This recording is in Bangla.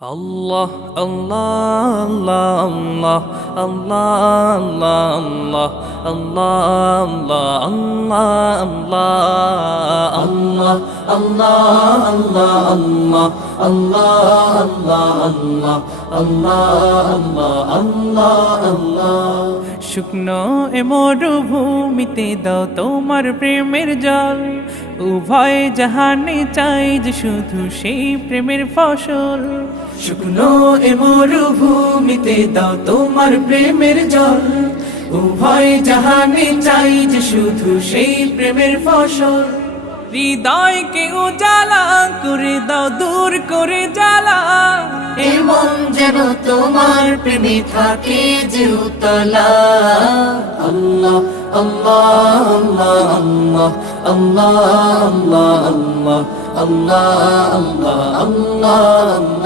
আল্লাহ আল্লাহ আল্লাহ আল্লাহ আল্লাহ আল্লাহ আল্লাহ আল্লাহ আল্লাহ আল্লাহ আল্লাহ শুকনো এ মরুভূমিতে দাও তোমার প্রেমের জল উভয় জাহানে চাই যে শুধু সেই প্রেমের ফসল শুকনো এ মরুভূমিতে দাও তোমার প্রেমের জল উভয় জাহানে চাই যে শুধু সেই প্রেমের ফসল হৃদয়কে উজালা করে দাও দূর করে জ্বালা এমন যেন তোমার প্রেমে থাকে যে উতলা আল্লাহ আল্লাহ আল্লাহ আল্লাহ আল্লাহ আল্লাহ আল্লাহ আল্লাহ আল্লাহ